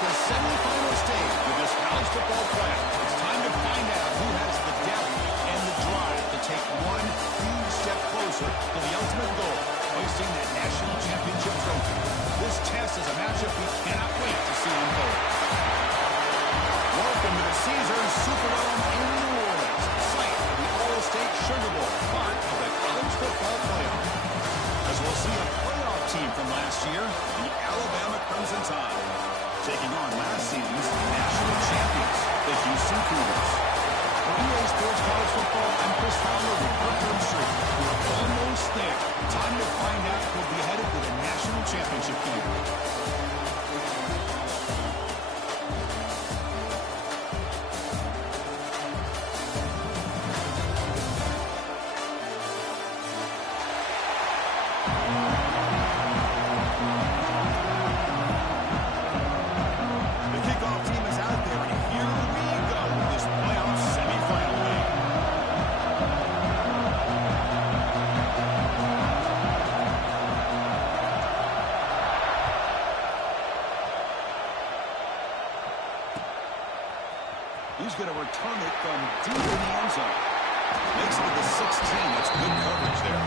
the semifinal stage of this college football playoff. It's time to find out who has the depth and the drive to take one huge step closer to the ultimate goal, hoisting that national championship trophy. This test is a matchup we cannot wait to see unfold. Welcome to the Caesars Superdome in New Orleans, site of the All-State Sugar Bowl, part of the college football playoff. As we'll see a playoff team from last year, the Alabama Crimson Tide, taking on last season's national champions, the Houston Cougars. For EA Sports College Football, I'm Chris Fowler with Kirkland Street. We're almost there. Time to find out who'll be headed to the national championship game. He's going to return it from deep in the end zone. Makes it to the 16. That's good coverage there.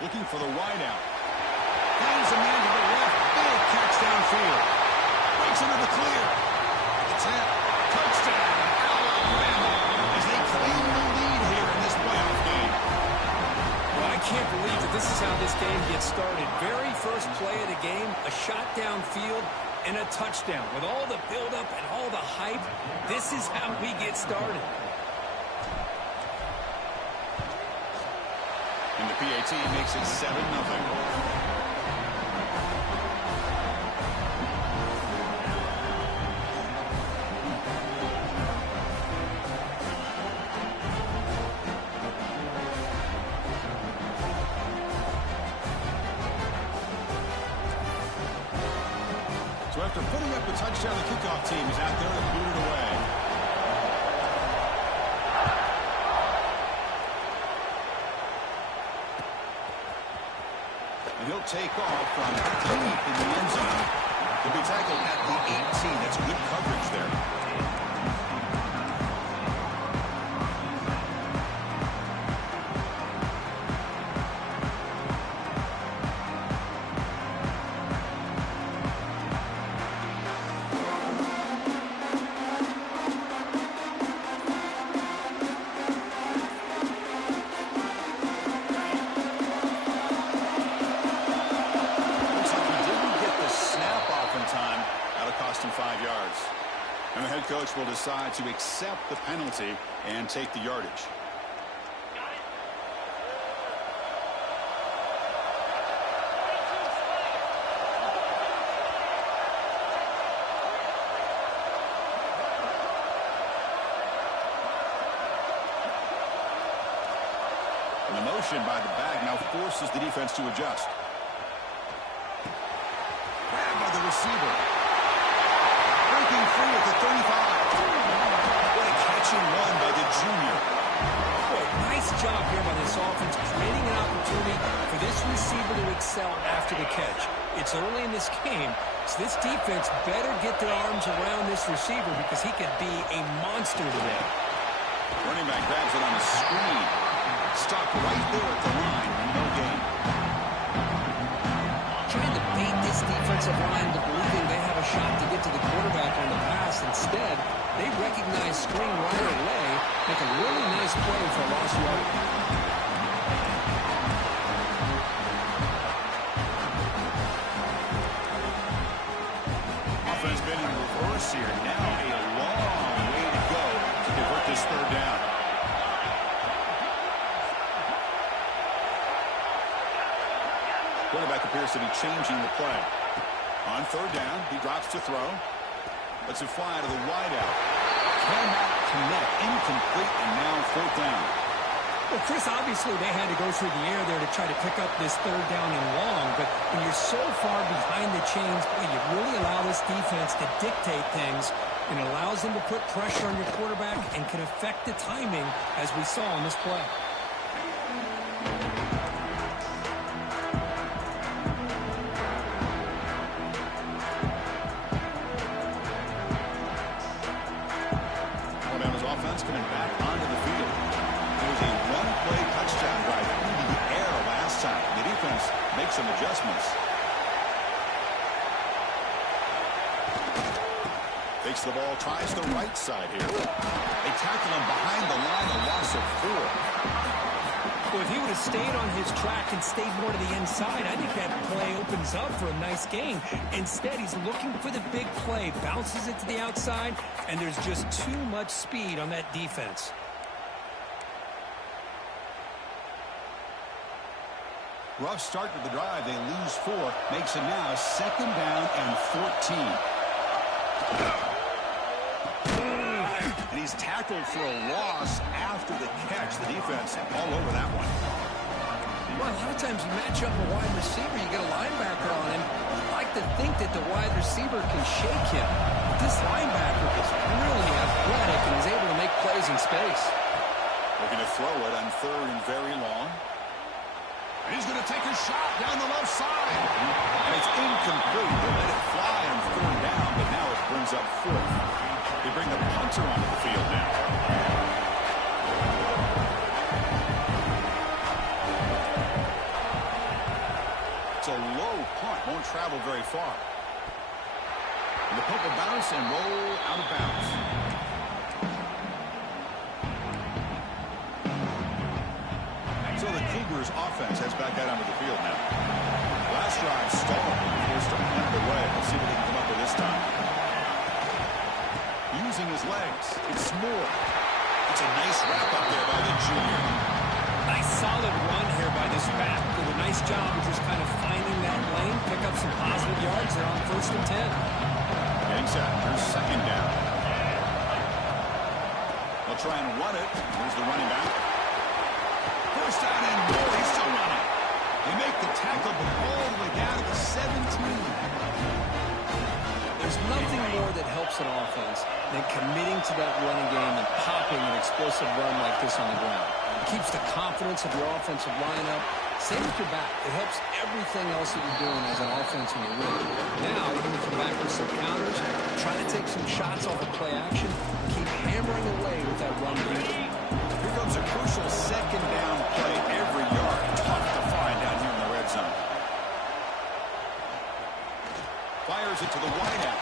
Looking for the wideout. Finds a man to the left. Big catch downfield. Breaks into the clear. It's it. Touchdown, Alabama, as they claim the lead here in this playoff game. Well, I can't believe that this is how this game gets started. Very first play of the game, a shot downfield and a touchdown. With all the buildup and all the hype, this is how we get started. And the PAT makes it 7-0. So after putting up the touchdown, the kickoff team is out there to boot it away. And he'll take off from deep in the end zone. He'll be tackled at the 18. That's good coverage there. Cost him 5 yards. And the head coach will decide to accept the penalty and take the yardage. And the motion by the back now forces the defense to adjust. Grabbed by the receiver. Breaking free at the 35. What a catch and run by the junior. Boy, nice job here by this offense, creating an opportunity for this receiver to excel after the catch. It's early in this game, so this defense better get their arms around this receiver because he could be a monster today. Running back grabs it on the screen. Stuck right there at the line. No gain. Trying to bait this defensive line to believing they have a shot to get to the quarterback on the pass. Instead, they recognize screen right away, make a really nice play for lost yardage. Offense been in reverse here. Now a long way to go to convert this third down. Quarterback appears to be changing the play. On third down, he drops to throw. Lets it fly to the wideout. cannot connect. Incomplete, and now fourth down. Well, Chris, obviously they had to go through the air there to try to pick up this third down and long, but when you're so far behind the chains, boy, you really allow this defense to dictate things, and it allows them to put pressure on your quarterback and can affect the timing, as we saw on this play. Alabama's offense coming back onto the field. There was a one-play touchdown drive through the air last time. The defense makes some adjustments. Takes the ball, tries the right side here. They tackle him behind the line, a loss of 4. Well, if he would have stayed on his track and stayed more to the inside, I think that play opens up for a nice gain. Instead, he's looking for the big play, bounces it to the outside, and there's just too much speed on that defense. Rough start to the drive. They lose 4. Makes it now 2nd down and 14. And he's tackled for a loss after the catch. The defense all over that one. Well, a lot of times you match up a wide receiver, you get a linebacker on him. You'd like to think that the wide receiver can shake him. But this linebacker is really athletic and is able to make plays in space. Looking to throw it on 3rd and very long. And he's going to take a shot down the left side. And it's incomplete. They let it fly on 3rd down, but now it brings up 4th. They bring the punter onto the field now. It's a low punt. Won't travel very far. And the punt will bounce and roll out of bounds. So the Cougars offense heads back out onto the field now. Last drive stalled. Forced to punt it away. Let's see what they can come up with this time. Using his legs. It's Moore. It's a nice wrap up there by the junior. Nice solid run here by this back. Did a nice job of just kind of finding that lane, pick up some positive yards there on 1st and 10. Getting set. Here's 2nd down. They'll try and run it. Here's the running back. 1st down and more. He's still running. They make the tackle, but all the way down to the 17. There's nothing more that helps an offense than committing to that running game and popping an explosive run like this on the ground. It keeps the confidence of your offensive lineup. Same with your back. It helps everything else that you're doing as an offense when you're winning. Now you're going to come back with some counters, try to take some shots off of play action, keep hammering away with that run game. Here comes a crucial 2nd down play. Every yard tough to find down here in the red zone. Fires it to the wideout.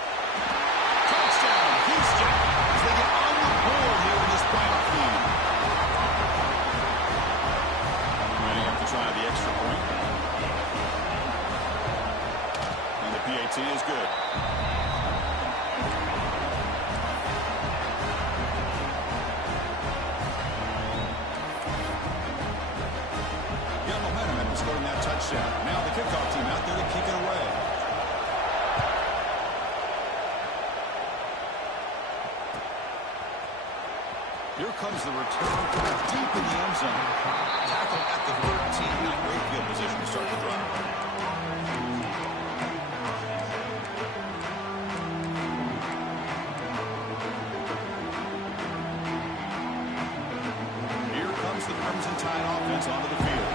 Touchdown, Houston, as they get on the board here in this playoff game. Ready up to try the extra point. And the PAT is good. Got momentum and scoring that touchdown. Now the kickoff team out there to kick it away. Here comes the return deep in the end zone. Tackle at the 13. Now great field position to start the drive. Here comes the Crimson Tide offense onto the field.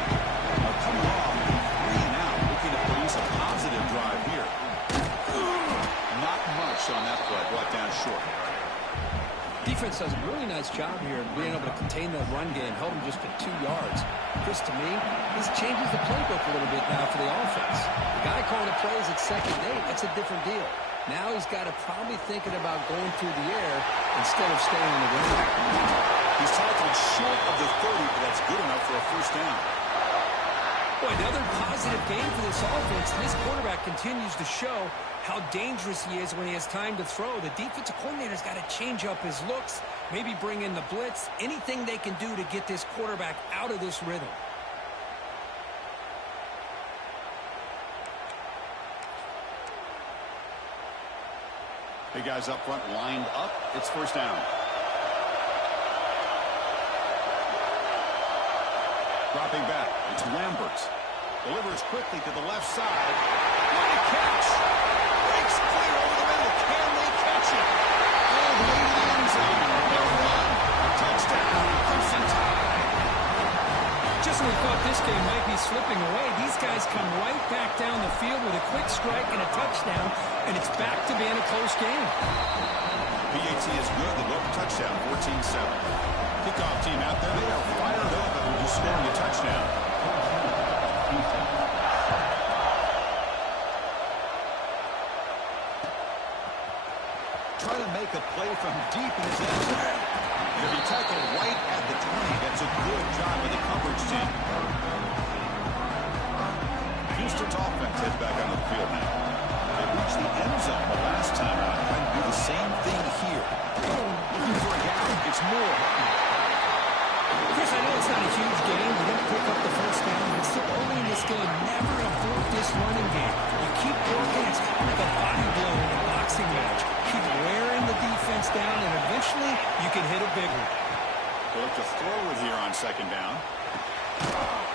Now coming off a 3 and out, looking to produce a positive drive here. Not much on that play, brought down short. Defense does a really nice job here of being able to contain that run game, held him just at 2 yards. Chris, to me, this changes the playbook a little bit now for the offense. The guy calling the plays at 2nd and 8, that's a different deal. Now he's got to probably thinking about going through the air instead of staying on the ground. He's tackled short of the 30, but that's good enough for a 1st down. Boy, another positive game for this offense. This quarterback continues to show how dangerous he is when he has time to throw. The defensive coordinator's got to change up his looks, maybe bring in the blitz, anything they can do to get this quarterback out of this rhythm. Big guys up front lined up. It's 1st down. Dropping back, it's Lambert. Delivers quickly to the left side. What a catch! Breaks clear over the middle. Can they catch it? All the way to the end zone. No run. A touchdown. Crimson Tide. Just when we thought this game might be slipping away, these guys come right back down the field with a quick strike and a touchdown, and it's back to being a close game. PAT is good. They go up touchdown, 14-7. Kickoff team out there. They are fired up after just scoring a touchdown. Trying to make a play from deep in his end zone. And if he tackled right at the 20, that's a good job of the coverage team. Houston's offense heads back onto the field now. They reached the end zone the last time out. Trying to do the same thing here. Looking for a gap. It's Moore. Chris, I know it's not a huge game. They didn't pick up the first down, but still early in this game, never abort this running game. You keep working. It's kind of like a body blow in a boxing match. Keep wearing the defense down, and eventually you can hit a big one. They look to throw it here on second down.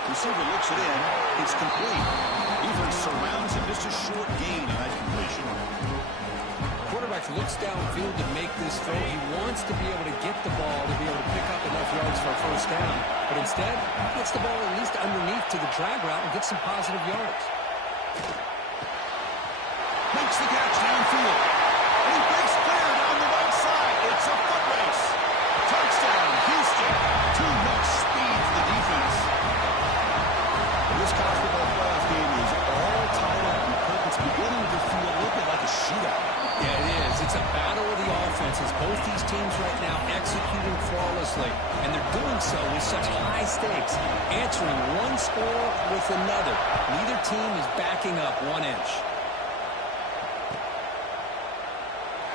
Receiver looks it in. It's complete. Defense surrounds him. Just a short gain on that completion. Quarterback looks downfield to make this throw. He wants to be able to get the ball to be able to pick up enough yards for a first down. But instead, he gets the ball at least underneath to the drag route and gets some positive yards. Makes the catch downfield. And he breaks clear down the right side. It's a foot race. Touchdown, Houston. Too much speed for the defense. This college football playoff game is all tied up, and Kirk, it's beginning to feel a little bit like a shootout. Yeah, it is. It's a battle of the offenses. Both these teams right now executing flawlessly, and they're doing so with such high stakes, answering one score with another. Neither team is backing up 1 inch.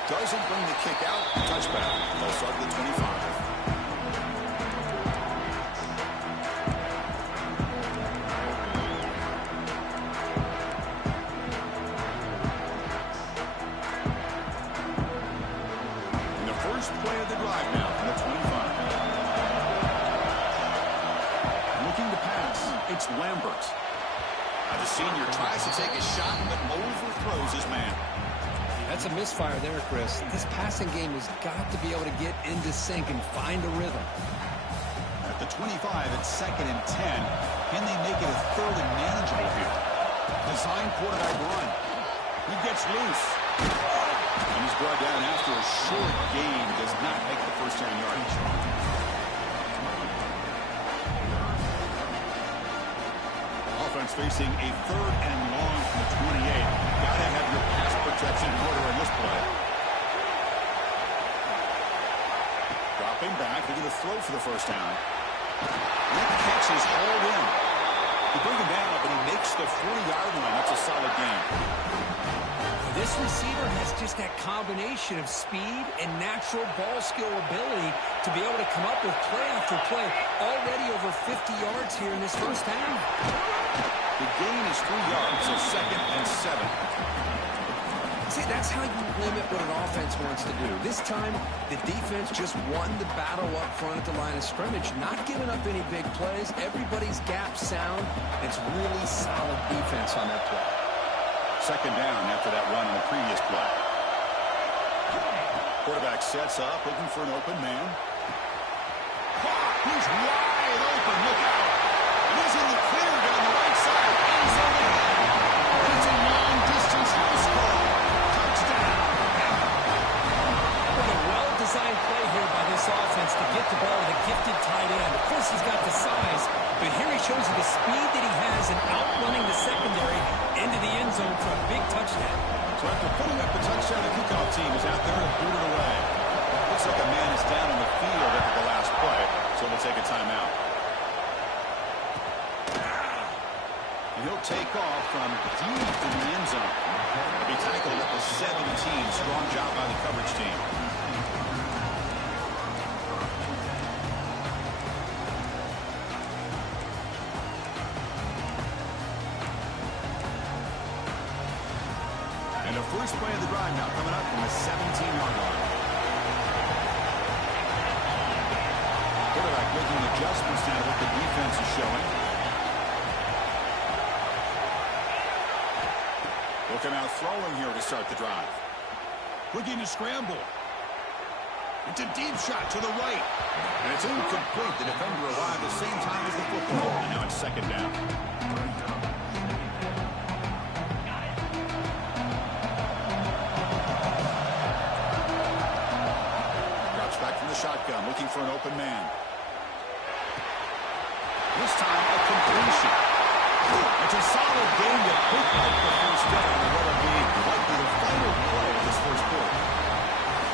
Doesn't bring the kick out. Touchback. They'll start at the 25. Play of the drive now from the 25. Looking to pass. It's Lambert. Now the senior tries to take a shot, but overthrows his man. That's a misfire there, Chris. This passing game has got to be able to get into sync and find a rhythm. At the 25, it's 2nd and 10. Can they make it a 3rd and manageable here? Design quarterback run. He gets loose. And he's brought down after a short gain. Does not make the first down yardage. Offense facing a 3rd and long from the 28. Got to have your pass protection in order in this play. Dropping back. They're going to throw for the first down. That catch is hauled in. They bring him down, but he makes the 40-yard line. That's a solid gain. This receiver has just that combination of speed and natural ball skill ability to be able to come up with play after play. Already over 50 yards here in this first half. The gain is 3 yards, so 2nd and 7. See, that's how you limit what an offense wants to do. This time, the defense just won the battle up front at the line of scrimmage, not giving up any big plays. Everybody's gap sound. It's really solid defense on that play. 2nd down after that run in the previous play. Quarterback sets up, looking for an open man. He's wide open. Look out. He's in the clear down the right side. End zone ahead. And it's a long-distance house call. Touchdown. What a well-designed play here by this offense to get the ball to the gifted tight end. Of course, he's got the size, but here he shows you the speed that he has in outrunning the secondary into the end zone for a big touchdown. So after putting up the touchdown, the kickoff team is out there to boot it away. Looks like a man is down on the field after the last play, so we'll take a timeout. He'll take off from deep in the end zone. He'll be tackled at the 17. Strong job by the coverage team. And the first play of the drive now coming up from the 17-yard line. Quarterback making adjustments now to what the defense is showing. come out throwing here to start the drive. Looking to scramble. It's a deep shot to the right. And it's incomplete. The defender arrived at the same time as the football. And now it's second down. Drops back from the shotgun, looking for an open man. This time a completion. It's a solid game to pick up the first down on what will be likely the final play of this first quarter.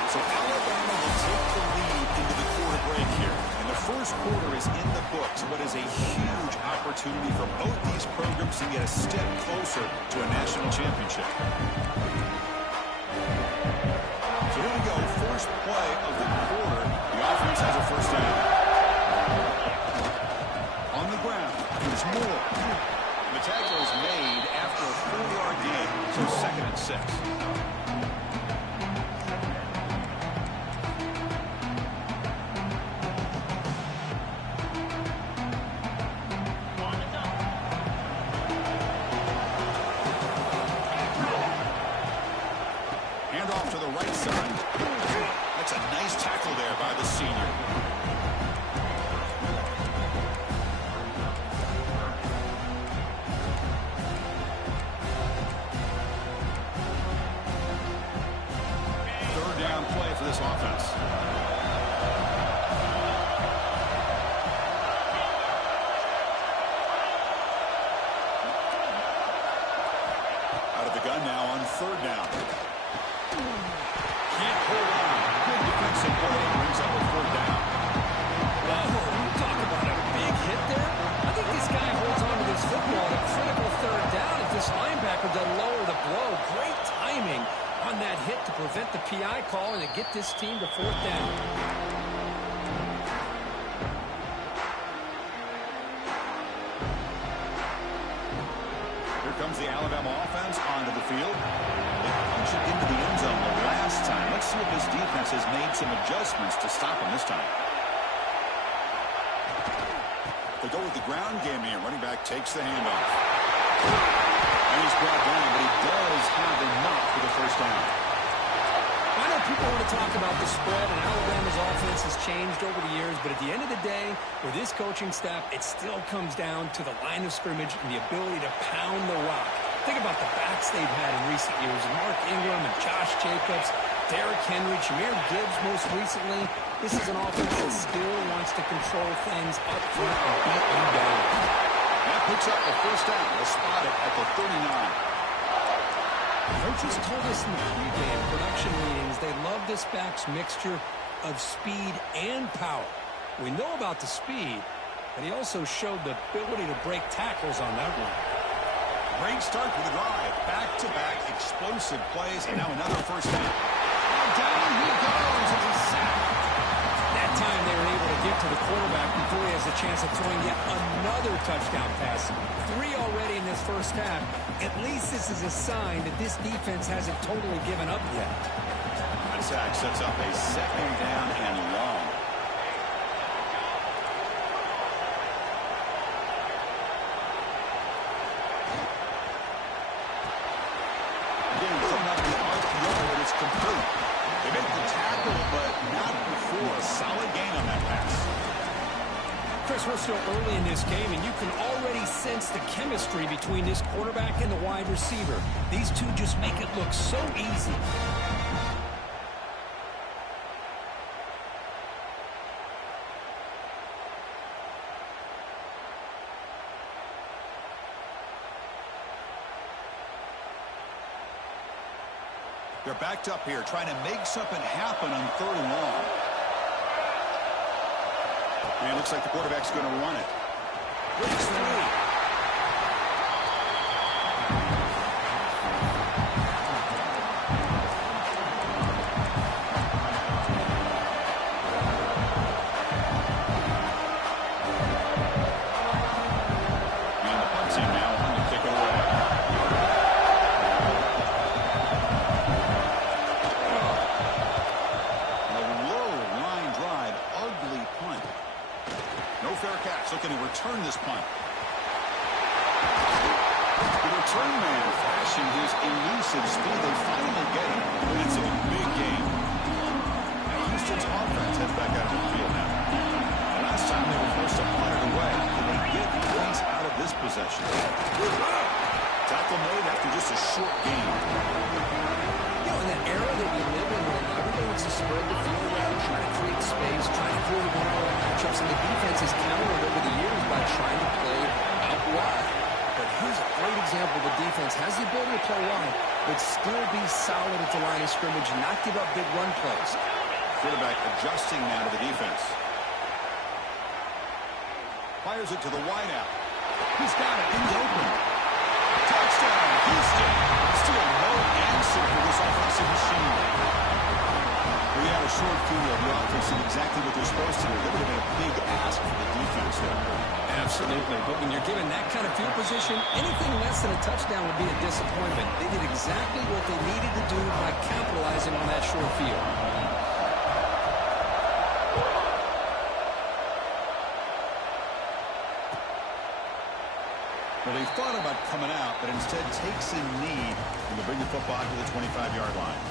So Alabama will take the lead into the quarter break here. And the first quarter is in the books. What is a huge opportunity for both these programs to get a step closer to a national championship. So here we go. First play of the quarter. The offense has a first down. On the ground. There's more. And the tackle is made after a 4-yard gain. So second and 6. To the right side. That's a nice tackle there by the senior. Third down play for this offense. Out of the gun now on third down. Can't hold on. Good defensive play. Brings up a fourth down. Whoa, talk about a big hit there. I think this guy holds on to this football at a critical third down if this linebacker doesn't lower the blow. Great timing on that hit to prevent the PI call and to get this team to fourth down. Here comes the Alabama offense onto the field. Punch it into the end zone the last time. Let's see if this defense has made some adjustments to stop him this time. They go with the ground game here. Running back takes the handoff. And he's brought down, but he does have enough for the first down. I know people want to talk about the spread, and Alabama's offense has changed over the years, but at the end of the day, with this coaching staff, it still comes down to the line of scrimmage and the ability to pound the rock. Think about the backs they've had in recent years. Mark Ingram and Josh Jacobs, Derrick Henry, Jahmyr Gibbs most recently. This is an offense that still wants to control things up front and beat you down. That picks up the first down. They'll spot it at the 39. Coaches told us in the pregame production meetings they love this back's mixture of speed and power. We know about the speed, but he also showed the ability to break tackles on that one. Great start for the drive. Back-to-back explosive plays, and now another first down. And down he goes as a sack. That time they were able to get to the quarterback before he has a chance of throwing yet another touchdown pass. 3 already in this first half. At least this is a sign that this defense hasn't totally given up yet. That sack sets up a second down and long. Again, putting up the RPO, and it's complete. They make the tackle, but not before. A solid gain on that pass. Chris, we're still early in this game, and you can already sense the chemistry between this quarterback and the wide receiver. These two just make it look so easy. They're backed up here, trying to make something happen on third and long. And it looks like the quarterback's going to run it. Breaks through. Looking to return this punt. The return return man flashing his elusive speed. They finally get him. It's a big game. Now Houston's offense heads back out on the field now. Last time they were forced to punt it away. Did they get points out of this possession? Tackle made after just a short game. You know, in that era that we live in right now, everybody wants to spread the field around, try to create space, try to create one-on-one matchups, and the defense has countered over the years by trying to play out wide. But here's a great example. The defense has the ability to play wide, but still be solid at the line of scrimmage, not give up big run plays. Quarterback adjusting now to the defense. Fires it to the wideout. He's got it in the open. Touchdown, Houston. Still no answer for this offensive machine. We had a short field. The offense did exactly what they're supposed to do. That would have been a big ask for the defense there. Absolutely. But when you're given that kind of field position, anything less than a touchdown would be a disappointment. They did exactly what they needed to do by capitalizing on that short field. Well, he thought about coming out, but instead takes a knee and will bring the football to the 25-yard line.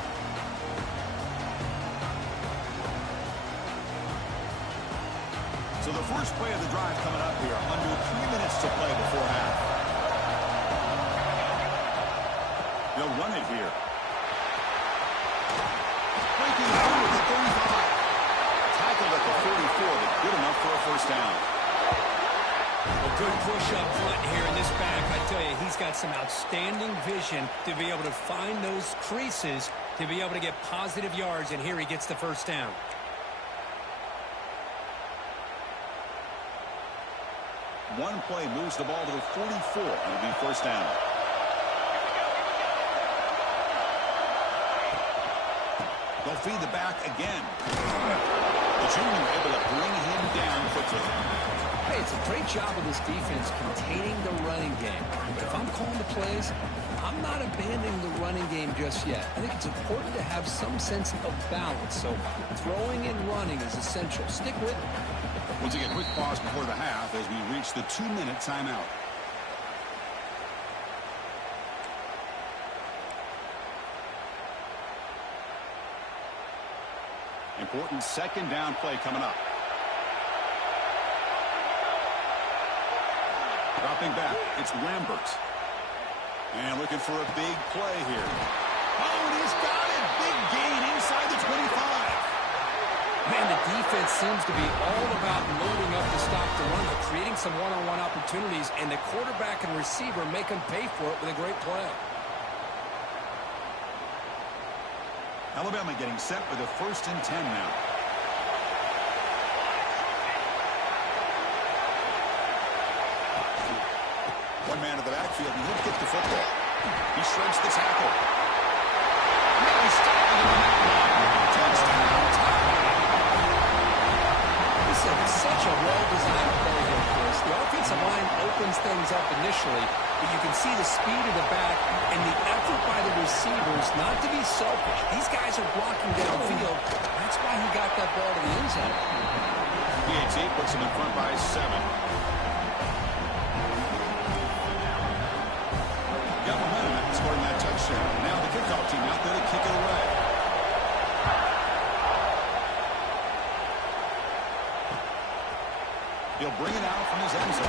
So the first play of the drive coming up here, under 3 minutes to play before half. They'll run it here. Breaking through at the 35. Tackled at the 44, but good enough for a first down. A good push up front here in this back. I tell you, he's got some outstanding vision to be able to find those creases, to be able to get positive yards, and here he gets the first down. One play moves the ball to the 44, and it'll be first down. They'll feed the back again. The junior able to bring him down quickly. Hey, it's a great job of this defense containing the running game. But if I'm calling the plays, I'm not abandoning the running game just yet. I think it's important to have some sense of balance. So throwing and running is essential. Stick with it. We'll take a quick pause before the half as we reach the 2-minute timeout. Important second down play coming up. Dropping back, it's Lambert. And looking for a big play here. Oh, and he's got it. Big gain inside the 25. Man, the defense seems to be all about loading up to stop the run, but creating some one-on-one opportunities, and the quarterback and receiver make them pay for it with a great play. Alabama getting set with a 1st and 10 now. One man to the backfield, and he'll get the football. He shreds the tackle. Now he's stopped on that line. Touchdown, tie. This is such a well-designed play here, Chris. The offensive line opens things up initially, but you can see the speed of the back and the effort by the receivers not to be selfish. These guys are blocking downfield. That's why he got that ball to the end zone. PAT puts him in front by 7. Got momentum after scoring that touchdown. Now the kickoff team out there to kick it away. He'll bring it out from his end zone.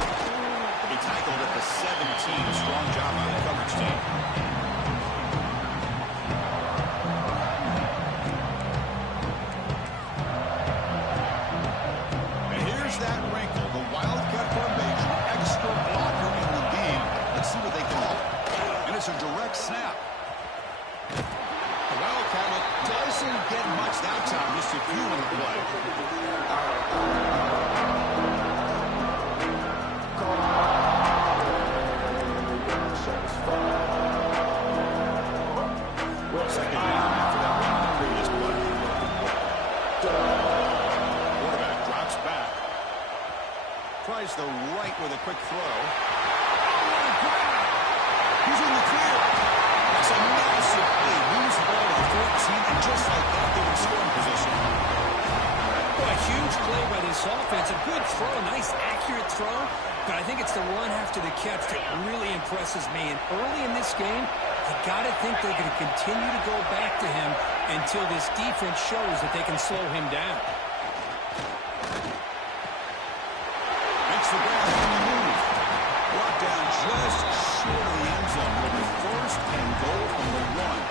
He tackled at the 17. Strong job by the coverage team. And here's that wrinkle. The Wildcat formation, extra blocker in the game. Let's see what they can do. And it's a direct snap. The Wildcat doesn't get much that time. Just a few on the play. Second down after that run on the previous play. Quarterback drops back. Tries the right with a quick throw. He's in the clear. That's a massive play. Moves the ball to the 14, and just like that, they're in scoring position. Well, a huge play by this offense. A good throw, nice accurate throw. but I think it's the run after the catch that really impresses me. And early in this game, you got to think they're going to continue to go back to him until this defense shows that they can slow him down. Makes the grab on the move. Brought down just short of the end zone. Will be first and goal from the 1.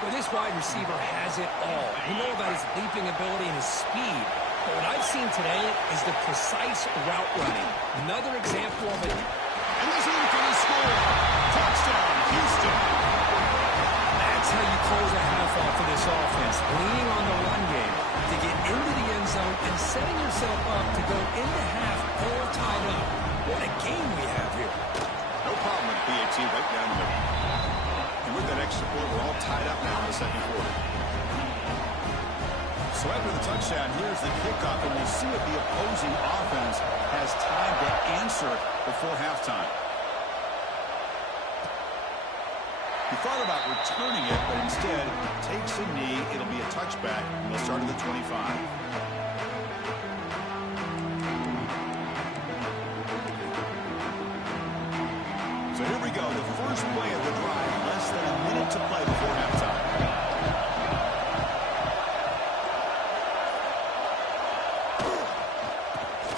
Well, this wide receiver has it all. We know about his leaping ability and his speed. But what I've seen today is the precise route running. Another example of it. And he's in for the score. Touchdown, Houston. That's how you close a half off of this offense. Leaning on the run game to get into the end zone and setting yourself up to go into half all tied up. What a game we have here. No problem with PAT right down the middle. And with that extra point, we're all tied up now in the second quarter. So after the touchdown, here's the kickoff, and we'll see if the opposing offense has time to answer before halftime. He thought about returning it, but instead takes a knee. It'll be a touchback. They'll start at the 25. So here we go, the first play of the drive, less than a minute to play before halftime.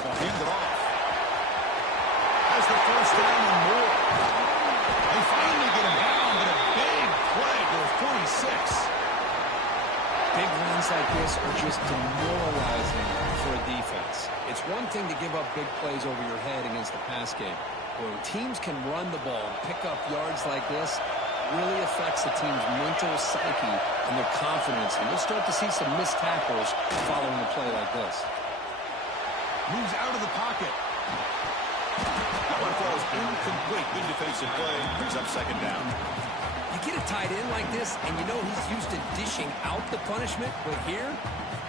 They'll hand it off. Has the first down and more. They finally get him down, but a big play to the 46. Big runs like this are just demoralizing for a defense. It's one thing to give up big plays over your head against the pass game. When teams can run the ball and pick up yards like this, really affects the team's mental psyche and their confidence. And we'll start to see some missed tackles following a play like this. Moves out of the pocket. That one falls incomplete. Good defensive play. Brings up second down. You get a tight end like this, and you know he's used to dishing out the punishment. But here,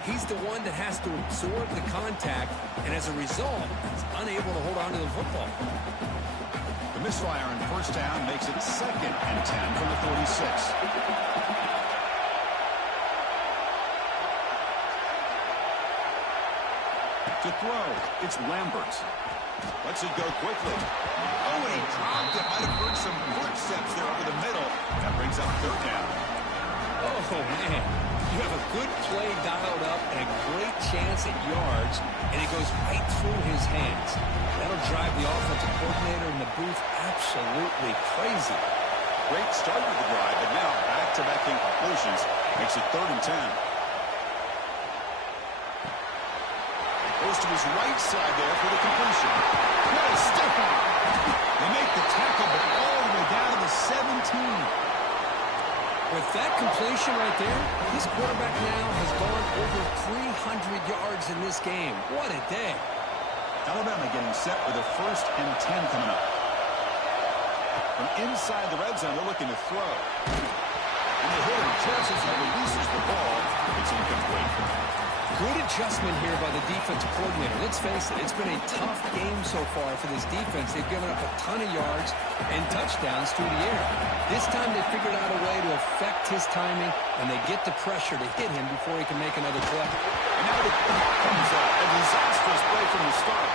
he's the one that has to absorb the contact, and as a result, he's unable to hold on to the football. The misfire on first down makes it 2nd and 10 from the 46. To throw, it's Lambert. Lets it go quickly. Oh, and he dropped it. Might have heard some footsteps there over the middle. That brings up 3rd down. Oh, man. You have a good play dialed up and a great chance at yards, and it goes right through his hands. That'll drive the offensive coordinator in the booth absolutely crazy. Great start with the drive, but now back-to-back incompletions makes it 3rd and 10. Goes to his right side there for the completion. What a stiff arm. They make the tackle, but all the way down to the 17. With that completion right there, this quarterback now has gone over 300 yards in this game. What a day. Alabama getting set with a 1st and 10 coming up. From inside the red zone, they're looking to throw. And they hit him just as he releases the ball. It's incomplete. Good adjustment here by the defensive coordinator. Let's face it, it's been a tough game so far for this defense. They've given up a ton of yards and touchdowns through the air. This time they figured out a way to affect his timing, and they get the pressure to hit him before he can make another play. And now comes a disastrous play from the start.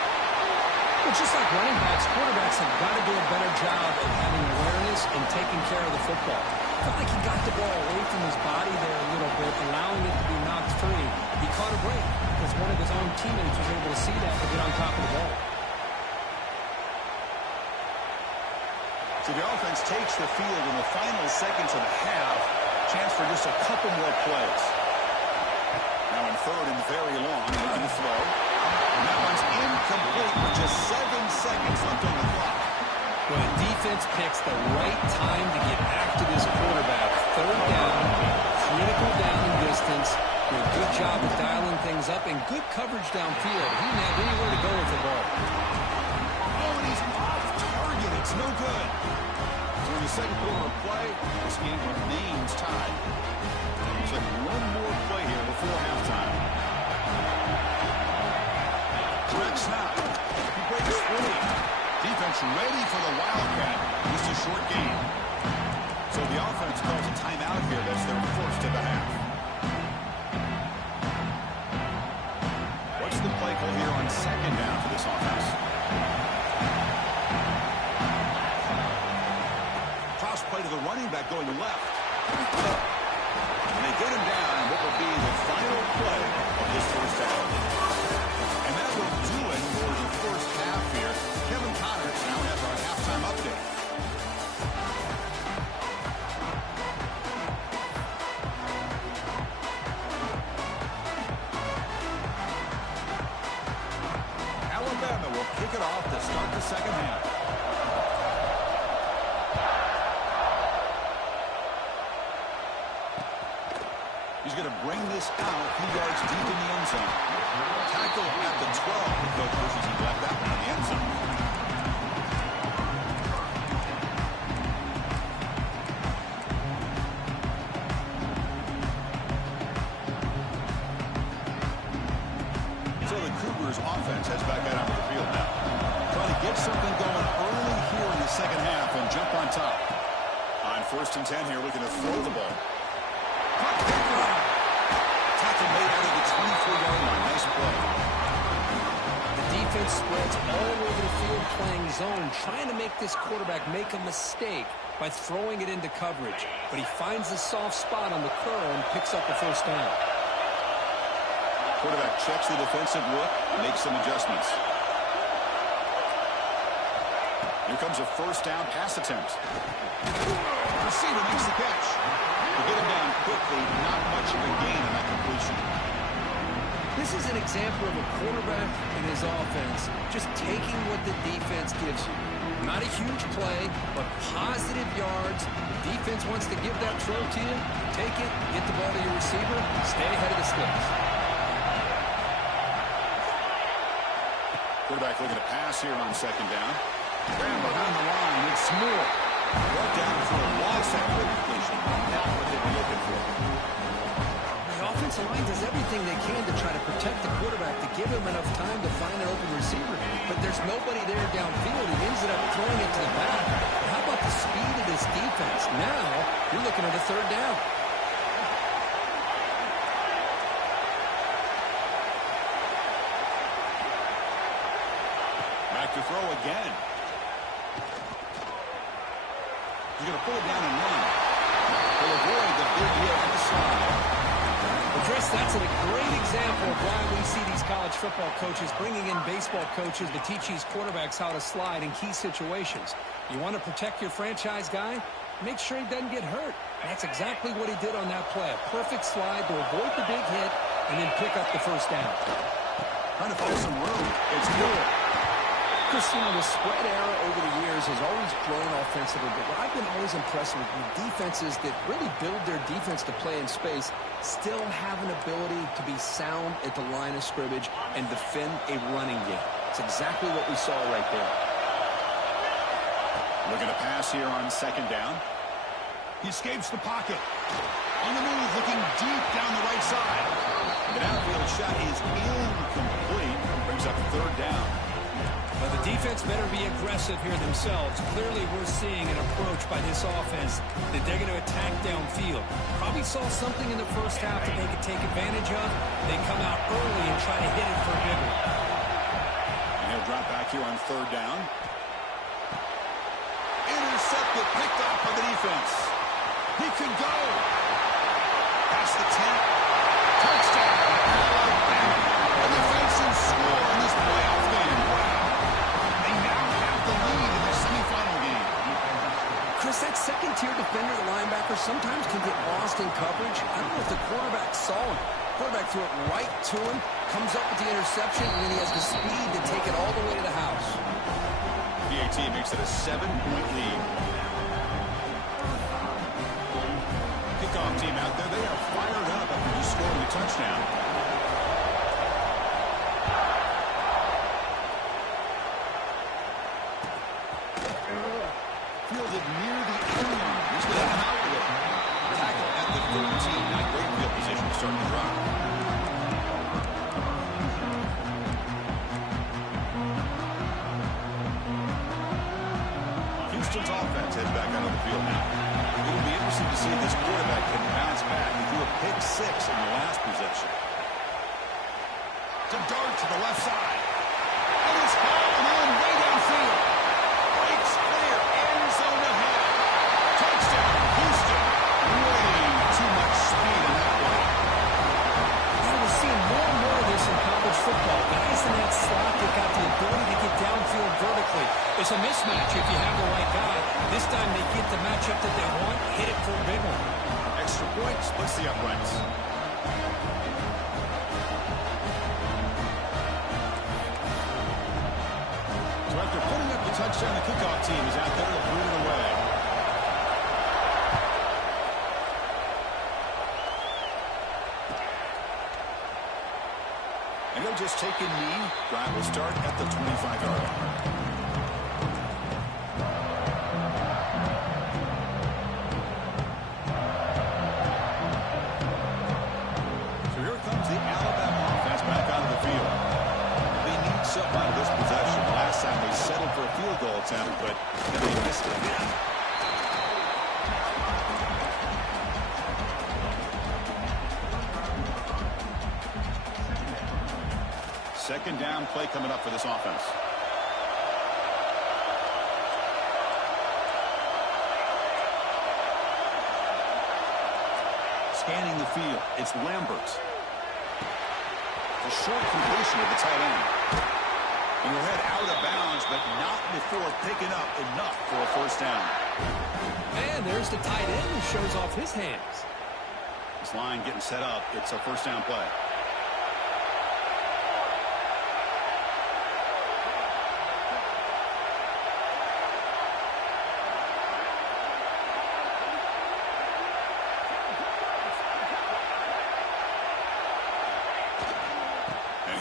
Well, just like running backs, quarterbacks have got to do a better job of having awareness and taking care of the football. Felt like he got the ball away from his body there a little bit, allowing it to be knocked free. He caught a break because one of his own teammates was able to see that and get on top of the ball. So the offense takes the field in the final seconds of the half. Chance for just a couple more plays. Now in 3rd and very long, looking to throw. And that one's incomplete with just 7 seconds left on the clock. Well, the defense picks the right time to get after this quarterback. 3rd down, critical down and distance. Do a good job of dialing things up and good coverage downfield. He didn't have anywhere to go with the ball. Oh, and he's off target. It's no good. So in the second quarter of play, this game remains tied. Looks like one more play here before halftime. Direct snap. He breaks free. Defense ready for the Wildcat. Just a short game. So the offense calls a timeout here. That's their first of the half. What's the play call here on 2nd down for this offense? quarterback going left. And they get him down what will be the final play of this first half. And that will do it for the first half here. Kevin Connors now has our halftime update. Alabama will kick it off to start the second half. He's going to bring this out a few yards deep in the end zone. Tackle at the 12. The coach wishes he left that one in the end zone. So the Cougars offense heads back out onto the field now. Trying to get something going early here in the second half and jump on top. On 1st and 10 here, looking to throw the ball. Tackle made out of the 24-yard line. Nice play. The defense spreads all over the field playing zone, trying to make this quarterback make a mistake by throwing it into coverage. But he finds the soft spot on the curl and picks up the first down. Quarterback checks the defensive look, makes some adjustments. Here comes a first down pass attempt. Receiver makes the catch. We'll get him down quickly, not much of a gain on that completion. This is an example of a quarterback and his offense just taking what the defense gives you. Not a huge play, but positive yards. The defense wants to give that throw to you. Take it, get the ball to your receiver, stay ahead of the sticks. Quarterback looking to pass here on second down. Graham behind the line, it's Moore. Brought down for a loss after the completion. Not what they were looking for. The offensive line does everything they can to try to protect the quarterback, to give him enough time to find an open receiver. But there's nobody there downfield. He ends up throwing it to the back. But how about the speed of this defense? Now, you're looking at a third down. Back to throw again. He's going to pull it down and run. He'll avoid the big hit on the slide. Well, Chris, that's a great example of why we see these college football coaches bringing in baseball coaches to teach these quarterbacks how to slide in key situations. You want to protect your franchise guy? Make sure he doesn't get hurt. That's exactly what he did on that play. A perfect slide to avoid the big hit and then pick up the first down. Trying to find some room. It's Moore. Chris, you know, the spread era over the years has always grown offensively, but what I've been always impressed with defenses that really build their defense to play in space still have an ability to be sound at the line of scrimmage and defend a running game. It's exactly what we saw right there. Looking to pass here on second down. He escapes the pocket. On the move, looking deep down the right side. The downfield shot is incomplete. Brings up third down. Well, the defense better be aggressive here themselves. Clearly, we're seeing an approach by this offense that they're going to attack downfield. Probably saw something in the first half that they could take advantage of. They come out early and try to hit it for a big one. And he'll drop back here on third down. Intercepted, picked off by the defense. He can go. Past the 10. Touchdown. Alabama. The defensive score in this playoff game. Wow. They now have the lead in the semifinal game. Chris, that second-tier defender, the linebacker, sometimes can get lost in coverage. I don't know if the quarterback saw him. Quarterback threw it right to him, comes up with the interception, and then he has the speed to take it all the way to the house. PAT makes it a 7-point lead. Kickoff team out there. They are fired up after just scoring a touchdown. Fielded near the end line. He's going to come out with it. Tackle at the 13. Not great field position to start the drive. Houston's offense heads back out of the field now. It'll be interesting to see if this quarterback can bounce back. He threw a pick 6 in the last possession. To dart to the left side. And it's hauled in way downfield. Breaks clear. End zone ahead. Touchdown, Houston. It's a mismatch if you have the right guy. This time they get the matchup that they want, hit it for a big one. Extra point splits the uprights. So after putting up the touchdown, the kickoff team is out there to boot it away. And he'll just take a knee. Drive will start at the 25-yard line. So here comes the Alabama offense back onto the field. They need something out of this possession. Last time they settled for a field goal attempt, but they missed it. Second down play coming up for this offense. Scanning the field, it's Lambert. A short completion of the tight end. And we'll head out of bounds, but not before picking up enough for a first down. And there's the tight end who shows off his hands. This line getting set up. It's a first down play.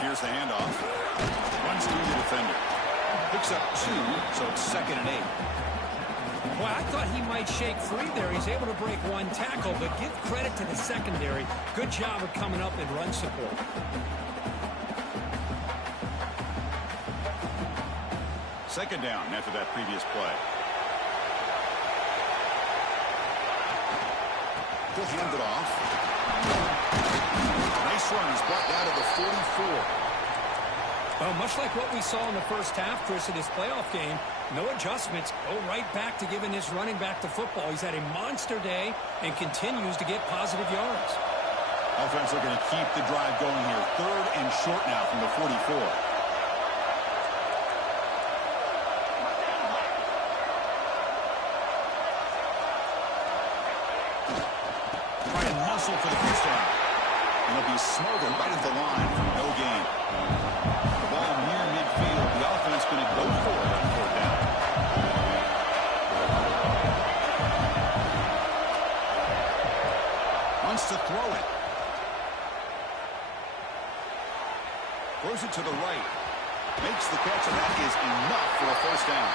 Here's the handoff. Runs through the defender. Picks up 2, so it's 2nd and 8. Boy, I thought he might shake free there. He's able to break one tackle, but give credit to the secondary. Good job of coming up in run support. Second down after that previous play. He'll hand it off. Nice run. He's brought down to the 44. Well, much like what we saw in the first half, Chris, of this playoff game, no adjustments. Go right back to giving this running back the football. He's had a monster day and continues to get positive yards. Offense looking to keep the drive going here. 3rd and short now from the 44. Trying to muscle for the first down. And he'll be smothered right at the line for no gain. The ball near midfield. The offense going to go for it on 4th down. Wants to throw it. Throws it to the right. Makes the catch, and that is enough for a first down.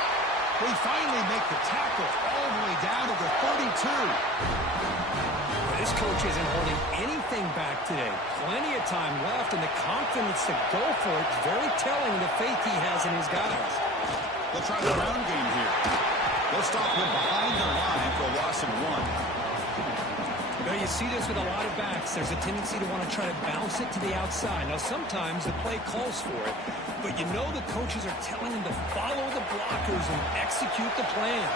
We finally make the tackle all the way down to the 32. This coach isn't holding anything back today. Plenty of time left, and the confidence to go for it is very telling of the faith he has in his guys. They'll try the ground game here. They'll stop him behind the line for a loss of 1. Now, you see this with a lot of backs. There's a tendency to want to try to bounce it to the outside. Now, sometimes the play calls for it, but you know the coaches are telling them to follow the blockers and execute the plan.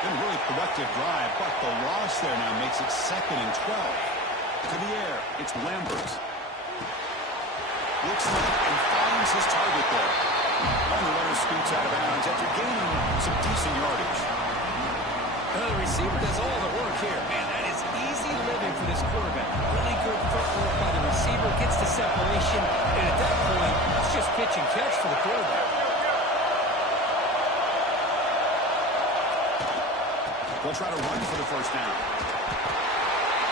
Been a really productive drive, but the loss there now makes it 2nd and 12. To the air, it's Lambert. Looks up and finds his target there. And the runner scoots out of bounds after gaining some decent yardage. The receiver does all the work here. Man, that is easy living for this quarterback. Really good footwork by the receiver, gets the separation, and at that point, it's just pitch and catch for the quarterback. They'll try to run for the first down.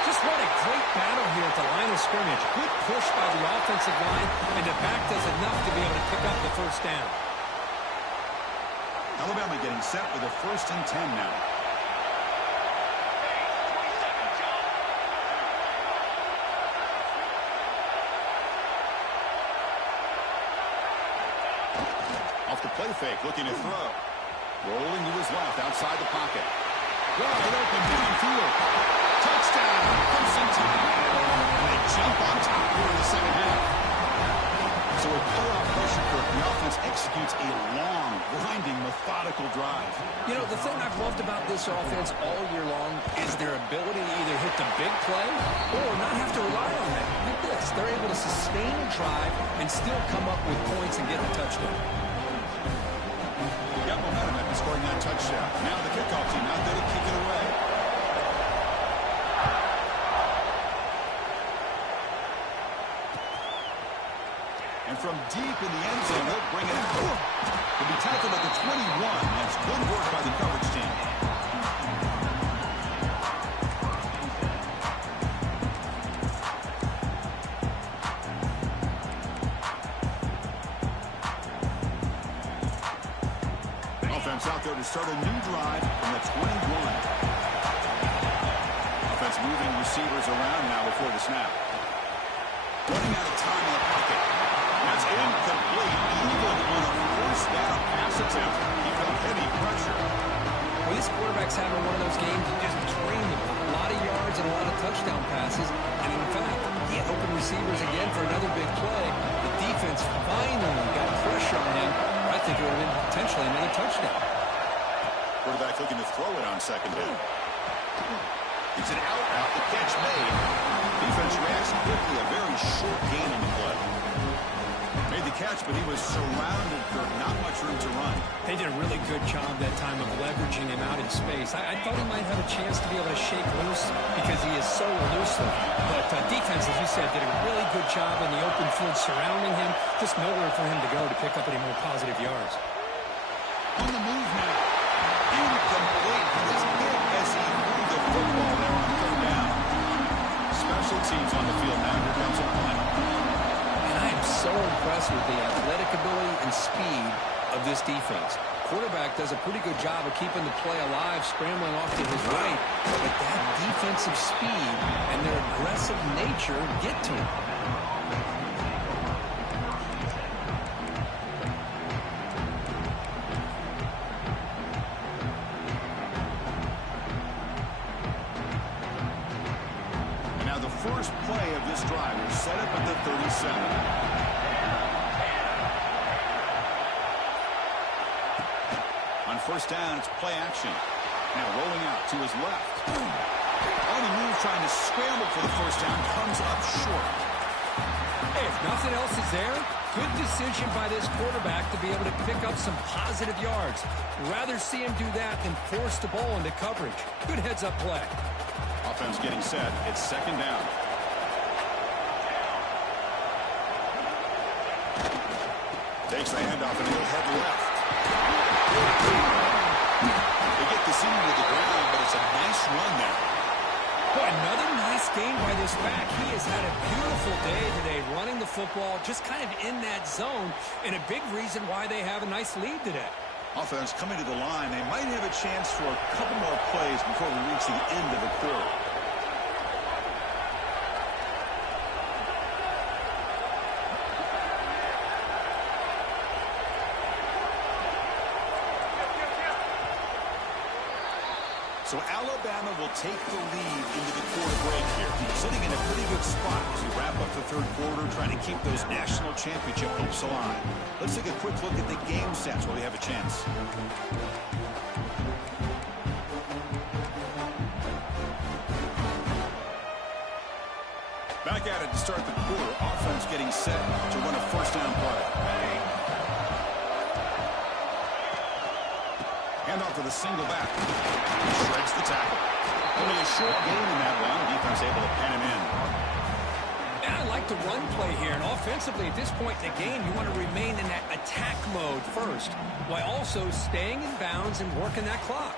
Just what a great battle here at the line of scrimmage. Good push by the offensive line, and the back does enough to be able to pick up the first down. Alabama getting set with a 1st and 10 now. Off the play fake, looking to throw. Rolling to his left, outside the pocket. Wide open downfield. Touchdown, Crimson Tide. And they jump on top here in the second half. So with playoff pressure, the offense executes a long, winding, methodical drive. You know, the thing I've loved about this offense all year long is their ability to either hit the big play or not have to rely on that. Look at this. They're able to sustain a drive and still come up with points and get the touchdown. Yep, that momentum after scoring that touchdown. Now the kickoff team out there to kick it away. And from deep in the end zone, they'll bring it out. He'll be tackled at the 21. That's good work by the coverage team. Offense out there to start a new drive from the 21. Offense moving receivers around now before the snap. Running out of time in the pocket. That's incomplete. Even on a first down pass attempt, he felt heavy pressure. Well, this quarterback's having one of those games you just dream of. A lot of yards and a lot of touchdown passes. And in fact, he had open receivers again for another big play. The defense finally got pressure on him. I think it would have been potentially another touchdown. Quarterback looking to throw it on second down. It's an out route. The catch made. Defense reacts quickly. A very short gain on the play. Made the catch, but he was surrounded for not much room to run. They did a really good job that time of leveraging him out in space. I thought he might have a chance to be able to shake loose because he is so elusive. But defense, as you said, did a really good job in the open field surrounding him. Just nowhere for him to go to pick up any more positive yards. On the move now. Incomplete. He was hit as he moved the football there on third down. Special teams on the field now. Here comes a punt. And I am so impressed with the athletic ability and speed of this defense. Quarterback does a pretty good job of keeping the play alive, scrambling off to his right. But that defensive speed and their aggressive nature get to him. First play of this drive will set up at the 37. On first down, it's play action. Now rolling out to his left. On the move, trying to scramble for the first down, comes up short. Hey, if nothing else is there, good decision by this quarterback to be able to pick up some positive yards. Rather see him do that than force the ball into coverage. Good heads-up play. Offense getting set. It's second down. Takes the handoff and he'll head left. They get the seam to the ground, but it's a nice run there. Boy, another nice game by this back. He has had a beautiful day today running the football, just kind of in that zone, and a big reason why they have a nice lead today. Offense coming to the line. They might have a chance for a couple more plays before we reach the end of the quarter. So Alabama will take the lead into the quarter break here. Sitting in a pretty good spot as we wrap up the third quarter, trying to keep those national championship hopes alive. Let's take a quick look at the game stats while we have a chance. Back at it to start the quarter. Offense getting set to run a first down play. Handoff to the single back. He shreds the tackle. Only a short gain in that one. Defense able to pen him in. And I like the run play here. And offensively, at this point in the game, you want to remain in that attack mode first, while also staying in bounds and working that clock.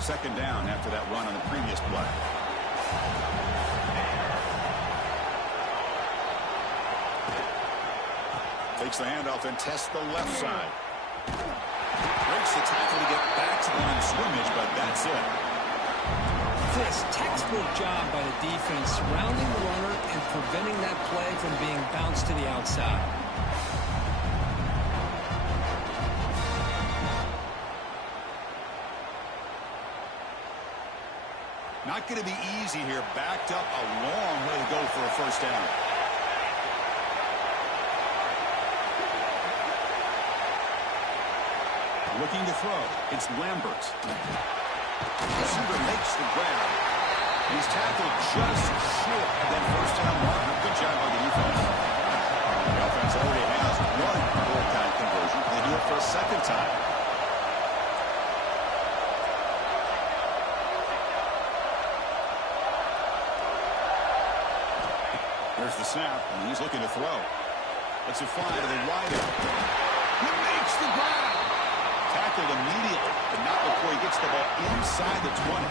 Second down after that run on the previous play. Takes the handoff and tests the left side. Breaks the tackle to get back to the line of scrimmage, but that's it. This textbook job by the defense surrounding the runner and preventing that play from being bounced to the outside. Not going to be easy here. Backed up a long way to go for a first down. Looking to throw. It's Lambert. Receiver makes the grab. He's tackled just short of that first down marker. Good job by the defense. The offense already has one fourth down conversion. They do it for a second time. There's the snap, and he's looking to throw. Lets it fly to the wideout. He makes the grab. Tackled immediately, but not before he gets the ball inside the 20.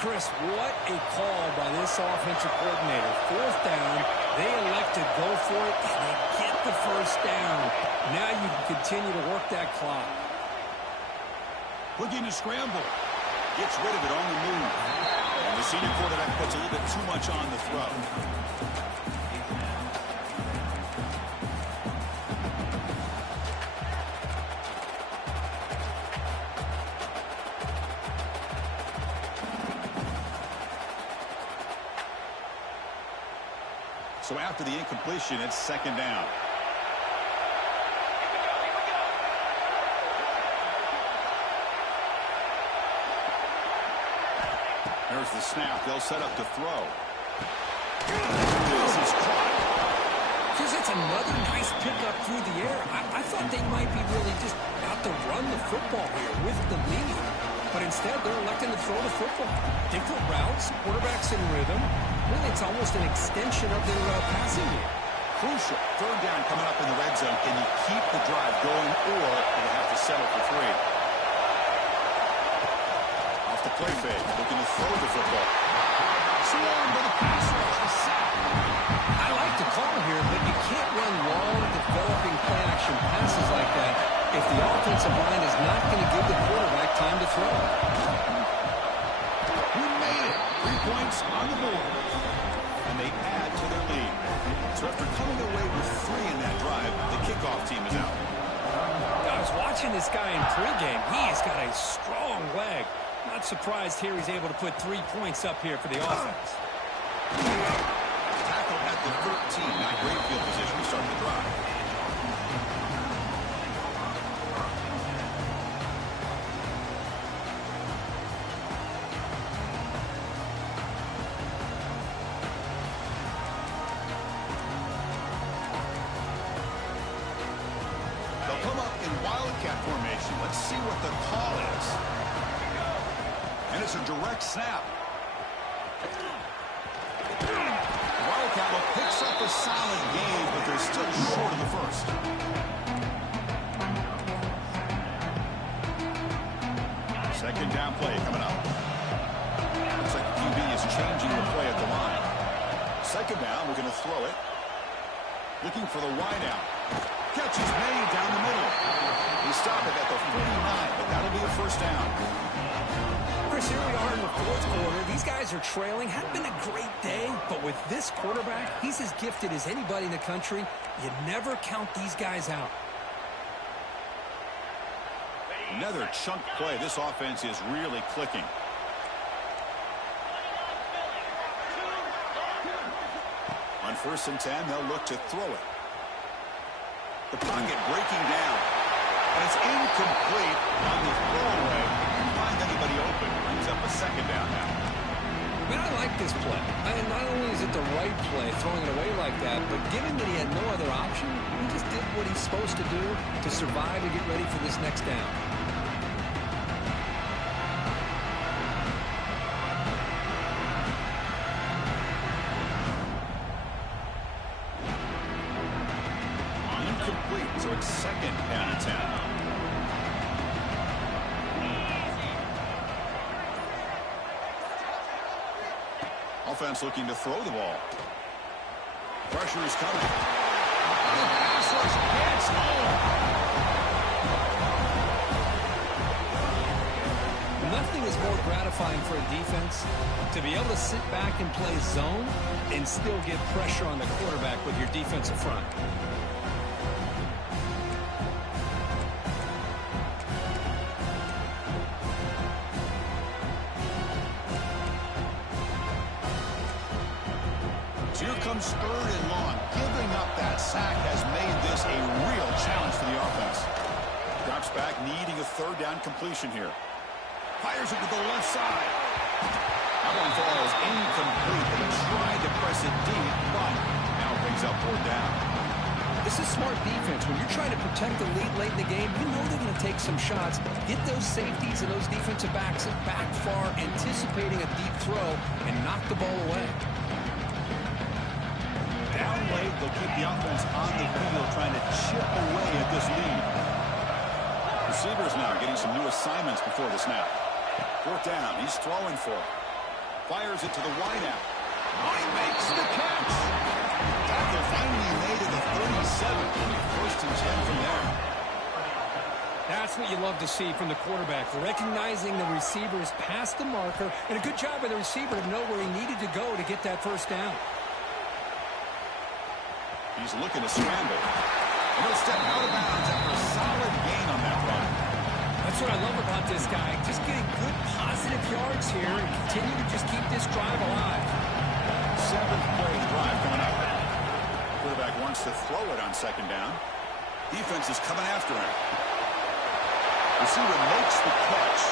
Chris, what a call by this offensive coordinator. Fourth down, they elect to go for it, and they get the first down. Now you can continue to work that clock. Looking to scramble. Gets rid of it on the move. And the senior quarterback puts a little bit too much on the throw. So after the incompletion, it's second down. There's the snap. They'll set up to throw. This is caught. Because it's another nice pickup through the air. I thought they might be really just out to run the football here with the lead. But instead, they're electing to throw the football. Different routes, quarterbacks in rhythm. Really, it's almost an extension of their passing game. Crucial. Third down coming up in the red zone. Can you keep the drive going, or do you have to settle for 3? Off the play fake. Looking to throw the football. Swung by the pass rush. The sack. I like the call here, but you can't run long, developing play-action passes like that if the offensive line is not going to give the quarterback time to throw. We made it. 3 points on the board. And they add to their lead. So after coming away with 3 in that drive, the kickoff team is out. I was watching this guy in pregame. He has got a strong leg. Not surprised here he's able to put 3 points up here for the offense. Tackle at the 13. Not great field position to start the drive. They'll come up in wildcat formation. Let's see what the call is. And it's a direct snap. Wildcat picks up a solid gain, but they're still short of the first. Second down play coming up. Looks like the QB is changing the play at the line. Second down, we're going to throw it. Looking for the wideout. Catch is made down the middle. He stopped it at the 49, but that'll be a first down. Chris, here we are in the fourth quarter. These guys are trailing. Hadn't been a great day, but with this quarterback, he's as gifted as anybody in the country. You never count these guys out. Another chunk play. This offense is really clicking. On 1st and 10, they'll look to throw it. The pocket breaking down. And it's incomplete on the throwaway. Can't find anybody open. Brings up a second down now. Man, I like this play. And not only is it the right play, throwing it away like that, but given that he had no other option, he just did what he's supposed to do to survive and get ready for this next down. Incomplete, so it's second down and 10. Offense looking to throw the ball. Pressure is coming. The pass rush gets home. Nothing is more gratifying for a defense to be able to sit back and play zone and still get pressure on the quarterback with your defensive front. Here comes 3rd and long. Giving up that sack has made this a real challenge for the offense. Drops back, needing a 3rd down completion here. Fires it to the left side. That one falls incomplete. They tried to press it deep, but now brings up 4th down. This is smart defense. When you're trying to protect the lead late in the game, you know they're going to take some shots. Get those safeties and those defensive backs back far, anticipating a deep throw, and knock the ball away. keep the offense on the field, trying to chip away at this lead. Receivers now getting some new assignments before the snap. Fourth down. He's throwing for it. Fires it to the wideout. Oh, he makes the catch. Tackle finally made at the 37. First and 10 from there. That's what you love to see from the quarterback, recognizing the receiver is past the marker, and a good job by the receiver to know where he needed to go to get that first down. He's looking to scramble. And he'll step out of bounds after a solid gain on that run. That's what I love about this guy, just getting good positive yards here and continue to just keep this drive alive. Seventh play of the drive coming up. Quarterback wants to throw it on second down. Defense is coming after him. Receiver makes the catch.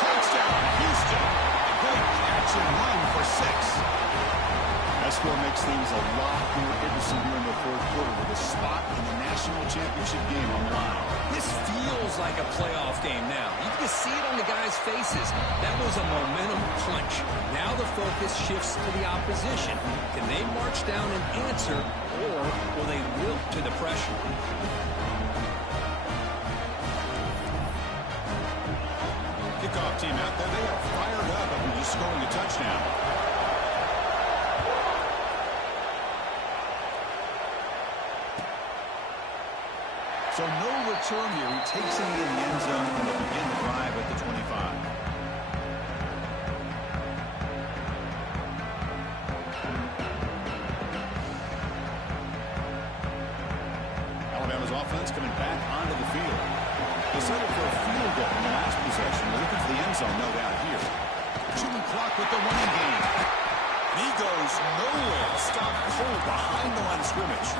Touchdown, Houston. A good catch and run for 6. That score makes things a lot more interesting here in the fourth quarter with a spot in the national championship game on the line. This feels like a playoff game now. You can just see it on the guys' faces. That was a momentum punch. Now the focus shifts to the opposition. Can they march down and answer, or will they wilt to the pressure? Kickoff team out there, they are fired up after just scoring a touchdown. So no return here. He takes it into the end zone and they'll begin the drive at the 25. Alabama's offense coming back onto the field. They settled for a field goal in the last possession. They're looking for the end zone, no doubt here. Chewing clock with the running game. And he goes nowhere. Stopped cold behind the line of scrimmage.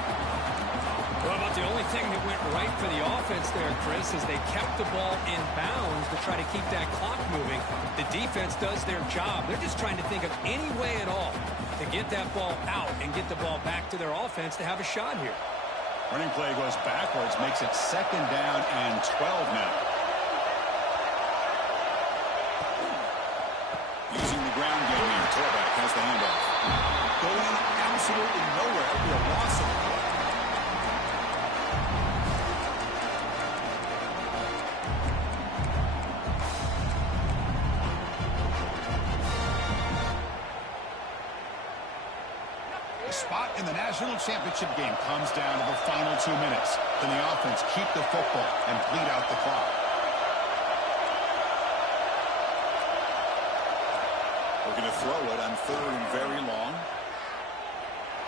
Well, about the only thing that went right for the offense there, Chris, is they kept the ball in bounds to try to keep that clock moving. The defense does their job. They're just trying to think of any way at all to get that ball out and get the ball back to their offense to have a shot here. Running play goes backwards, makes it second down and 12 now. Using the ground game here. Torbeck has the handoff. Going absolutely nowhere. It'll be a loss of the play. Spot in the national championship game comes down to the final 2 minutes. Can the offense keep the football and bleed out the clock? We're going to throw it on third and very long.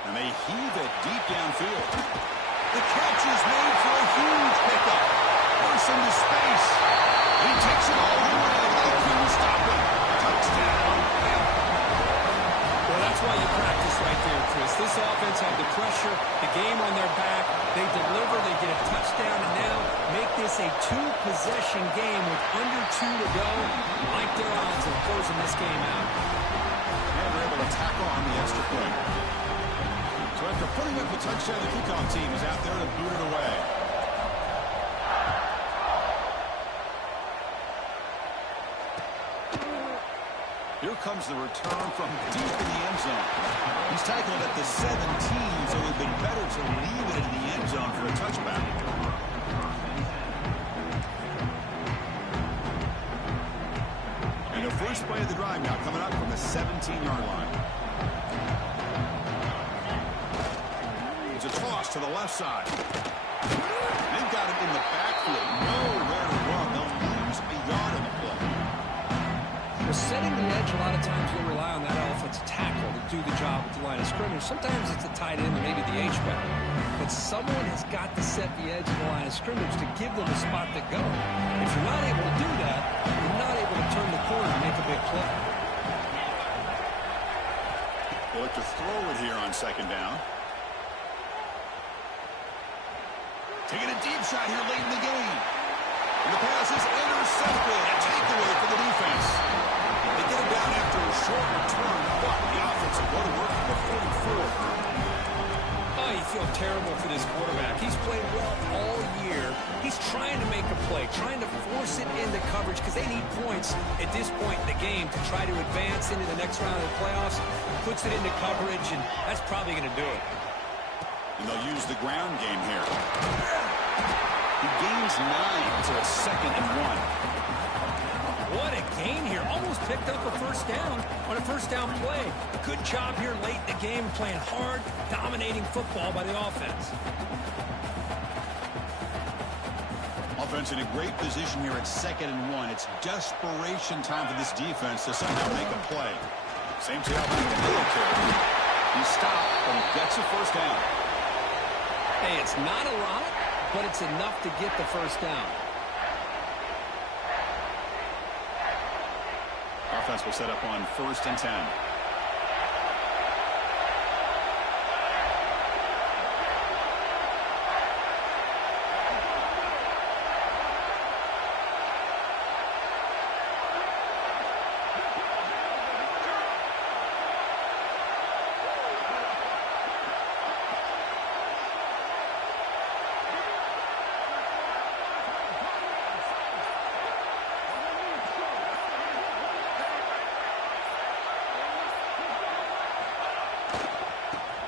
And they heave it deep downfield. The catch is made for a huge pickup. Bursts into space. He takes it all the way. They couldn't stop him. Touchdown. Well, that's why you practice right there, Chris. This offense had the pressure, the game on their back. They deliver, they get a touchdown, and now make this a two-possession game with under 2 to go. Like their odds of closing this game out. And they're able to tackle on the extra point. So after putting up the touchdown, the kickoff team is out there to boot it away. Here comes the return from deep in the end zone. He's tackled at the 17, so it would have been better to leave it in the end zone for a touchback. And the first play of the drive now coming up from the 17-yard line. It's a toss to the left side. They've got it in the backfield. Nowhere to run. They'll lose a yard on the play. Well, setting the edge, a lot of times you'll rely on that offensive tackle to do the job at the line of scrimmage. Sometimes it's a tight end or maybe the H-back. But someone has got to set the edge of the line of scrimmage to give them a spot to go. If you're not able to do that, you're not able to turn the corner and make a big play. They look to throw it here on second down. Taking a deep shot here late in the game. And the pass is intercepted. A takeaway for the defense. They get him down after a short return, but the offense will go to work from the 44. Oh, you feel terrible for this quarterback. He's played well all year. He's trying to make a play, trying to force it into coverage because they need points at this point in the game to try to advance into the next round of the playoffs. Puts it into coverage, and that's probably going to do it. And they'll use the ground game here. He gains 9, so it's 2nd and 1. What a gain here. Almost picked up a first down on a first down play. Good job here late in the game, playing hard, dominating football by the offense. Offense in a great position here at 2nd and 1. It's desperation time for this defense to somehow make a play. Same tail back to military. He stopped, but he gets a first down. Hey, it's not a lot, but it's enough to get the first down. Offense will set up on 1st and 10.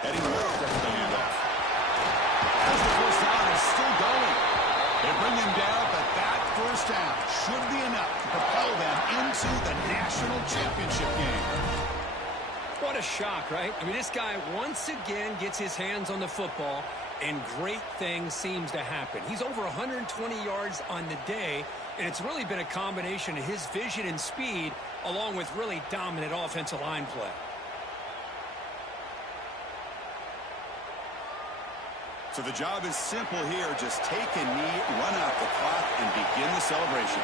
Heading left after the handoff. As the first down is still going. They bring him down, but that first down should be enough to propel them into the national championship game. What a shock, right? I mean, this guy once again gets his hands on the football, and great things seems to happen. He's over 120 yards on the day, and it's really been a combination of his vision and speed along with really dominant offensive line play. So the job is simple here. Just take a knee, run out the clock, and begin the celebration.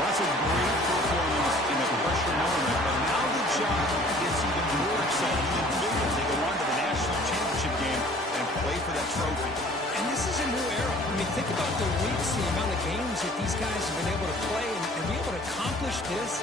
That's a great performance in the pressure moment. But now the job gets even more exciting and bigger. They go on to the national championship game and play for that trophy. And this is a new era. I mean, think about the weeks, the amount of games that these guys have been able to play and be able to accomplish this.